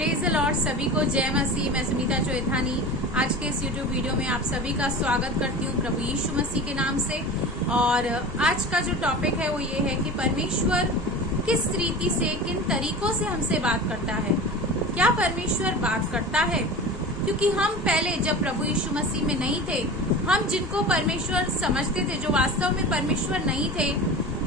Praise the Lord. सभी को जय मसीह। मैं सुनीता चोइथानी आज के इस यूट्यूब वीडियो में आप सभी का स्वागत करती हूँ प्रभु यीशु मसीह के नाम से। और आज का जो टॉपिक है वो ये है कि परमेश्वर किस रीति से, किन तरीकों से हमसे बात करता है। क्या परमेश्वर बात करता है? क्योंकि हम पहले जब प्रभु यीशु मसीह में नहीं थे, हम जिनको परमेश्वर समझते थे, जो वास्तव में परमेश्वर नहीं थे,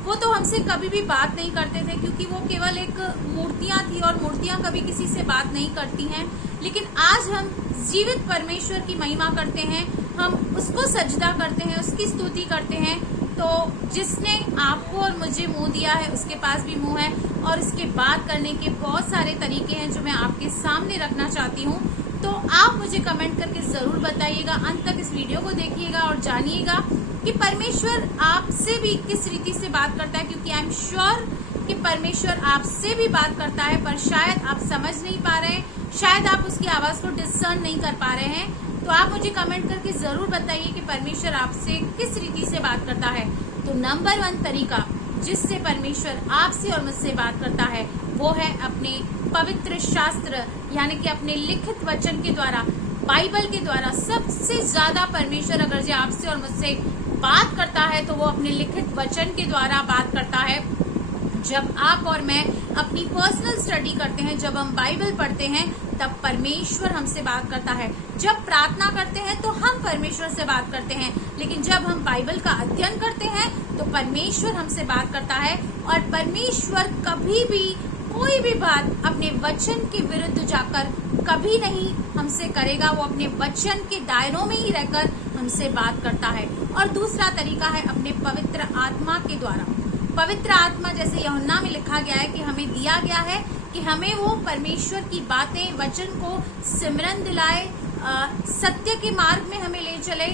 वो तो हमसे कभी भी बात नहीं करते थे, क्योंकि वो केवल एक मूर्तियां थी और मूर्तियां कभी किसी से बात नहीं करती हैं। लेकिन आज हम जीवित परमेश्वर की महिमा करते हैं, हम उसको सजदा करते हैं, उसकी स्तुति करते हैं। तो जिसने आपको और मुझे मुंह दिया है, उसके पास भी मुंह है और उसके बात करने के बहुत सारे तरीके हैं जो मैं आपके सामने रखना चाहती हूँ। तो आप मुझे कमेंट करके जरूर बताइएगा, अंत तक इस वीडियो को देखिएगा और जानिएगा कि परमेश्वर आपसे भी किस रीति से बात करता है। क्योंकि आई एम श्योर कि परमेश्वर आपसे भी बात करता है, पर शायद आप समझ नहीं पा रहे हैं, शायद आप उसकी आवाज को डिसर्न नहीं कर पा रहे हैं। तो आप मुझे कमेंट करके जरूर बताइए कि परमेश्वर आपसे किस रीति से बात करता है। तो नंबर 1 तरीका जिससे परमेश्वर आपसे और मुझसे बात करता है वो है अपने पवित्र शास्त्र, यानी कि अपने लिखित वचन के द्वारा, बाइबल के द्वारा। सबसे ज्यादा परमेश्वर अगर जो आपसे और मुझसे बात करता है तो वो अपने लिखित वचन के द्वारा बात करता है। जब आप और मैं अपनी पर्सनल स्टडी करते हैं, जब हम बाइबल पढ़ते हैं, तब परमेश्वर हमसे बात करता है। जब प्रार्थना करते हैं तो हम परमेश्वर से बात करते हैं, लेकिन जब हम बाइबल का अध्ययन करते हैं तो परमेश्वर हमसे बात करता है। और परमेश्वर कभी भी कोई भी बात अपने वचन के विरुद्ध जाकर कभी नहीं हमसे करेगा। वो अपने वचन के दायरों में ही रहकर हमसे बात करता है। और दूसरा तरीका है अपने पवित्र आत्मा के द्वारा। पवित्र आत्मा, जैसे यूहन्ना में लिखा गया है कि हमें दिया गया है कि हमें वो परमेश्वर की बातें, वचन को सिमरन दिलाए, सत्य के मार्ग में हमें ले चले,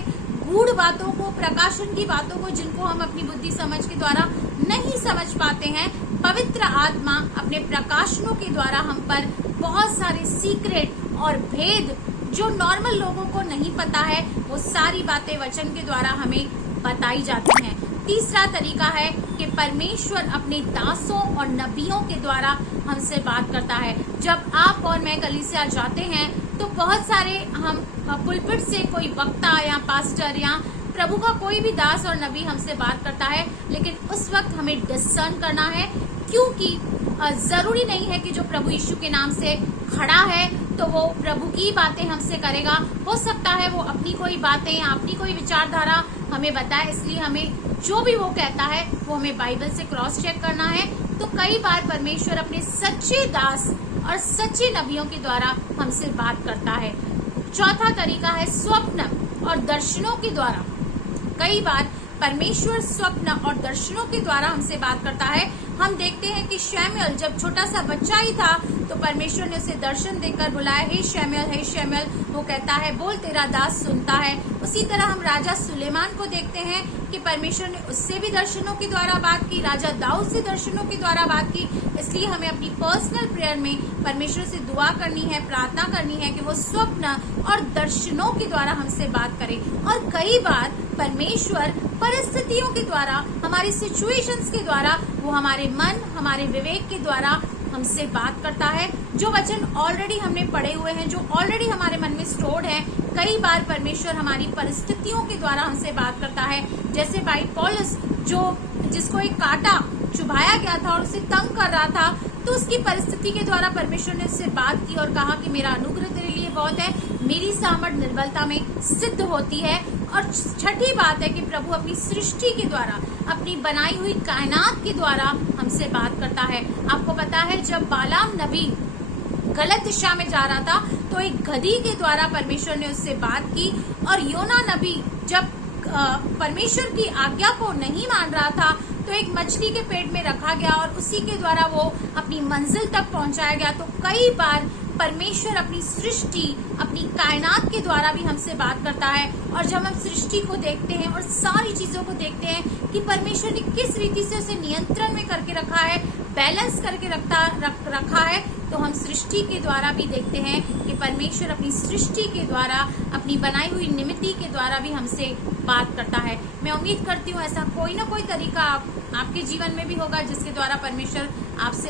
गूढ़ बातों को, प्रकाशन की बातों को, जिनको हम अपनी बुद्धि समझ के द्वारा नहीं समझ पाते हैं। पवित्र आत्मा अपने प्रकाशनों के द्वारा हम पर बहुत सारे सीक्रेट और भेद जो नॉर्मल लोगों को नहीं पता है, वो सारी बातें वचन के द्वारा हमें बताई जाती हैं। तीसरा तरीका है कि परमेश्वर अपने दासों और नबियों के द्वारा हमसे बात करता है। जब आप और मैं कलीसिया जाते हैं तो बहुत सारे हम पुलपिट से कोई वक्ता या पास्टर या प्रभु का कोई भी दास और नबी हमसे बात करता है, लेकिन उस वक्त हमें डिसर्न करना है। क्योंकि जरूरी नहीं है कि जो प्रभु यीशु के नाम से खड़ा है तो वो प्रभु की बातें हमसे करेगा। हो सकता है वो अपनी कोई बातें या अपनी कोई विचारधारा हमें बताए, इसलिए हमें जो भी वो कहता है वो हमें बाइबल से क्रॉस चेक करना है। तो कई बार परमेश्वर अपने सच्चे दास और सच्चे नबियों के द्वारा हमसे बात करता है। चौथा तरीका है स्वप्न और दर्शनों के द्वारा। कई बार परमेश्वर स्वप्न और दर्शनों के द्वारा हमसे बात करता है। हम देखते हैं कि शमूएल जब छोटा सा बच्चा ही था तो परमेश्वर ने उसे दर्शन देकर बुलाया, हे शमूएल, हे शमूएल। वो कहता है, बोल तेरा दास सुनता है। उसी तरह हम राजा सुलेमान को देखते हैं कि परमेश्वर ने उससे भी दर्शनों के द्वारा बात की, राजा दाऊद से दर्शनों के द्वारा बात की। इसलिए हमें अपनी पर्सनल प्रेयर में परमेश्वर से दुआ करनी है, प्रार्थना करनी है कि वो स्वप्न और दर्शनों के द्वारा हमसे बात करे। और कई बार परमेश्वर परिस्थितियों के द्वारा, हमारी सिचुएशंस के द्वारा, वो हमारे मन, हमारे विवेक के द्वारा हमसे बात करता है। जो वचन ऑलरेडी हमने पढ़े हुए हैं, जो ऑलरेडी हमारे मन में स्टोर्ड है, कई बार परमेश्वर हमारी परिस्थितियों के द्वारा हमसे बात करता है। जैसे भाई पौलुस, जिसको एक कांटा चुभाया गया था और उसे तंग कर रहा था, तो उसकी परिस्थिति के द्वारा परमेश्वर ने उससे बात की और कहा कि मेरा अनुग्रह तेरे लिए बहुत है, मेरी सामर्थ निर्बलता में सिद्ध होती है। और छठी बात है कि प्रभु अपनी सृष्टि के द्वारा, अपनी बनाई हुई कायनात के द्वारा हमसे बात करता है। आपको पता है जब बालाम नबी गलत दिशा में जा रहा था तो एक गधी के द्वारा परमेश्वर ने उससे बात की। और योना नबी जब परमेश्वर की आज्ञा को नहीं मान रहा था तो एक मछली के पेट में रखा गया और उसी के द्वारा वो अपनी मंजिल तक पहुंचाया गया। तो कई बार परमेश्वर अपनी सृष्टि, अपनी कायनात के द्वारा भी हमसे बात करता है। और जब हम सृष्टि को देखते हैं और सारी चीजों को देखते हैं कि परमेश्वर ने किस रीति से उसे नियंत्रण में करके रखा है, बैलेंस करके रखा है, तो हम सृष्टि के द्वारा भी देखते हैं कि परमेश्वर अपनी सृष्टि के द्वारा, अपनी बनाई हुई निमित्ति के द्वारा भी हमसे बात करता है। मैं उम्मीद करती हूँ ऐसा कोई ना कोई तरीका आपके जीवन में भी होगा जिसके द्वारा परमेश्वर आपसे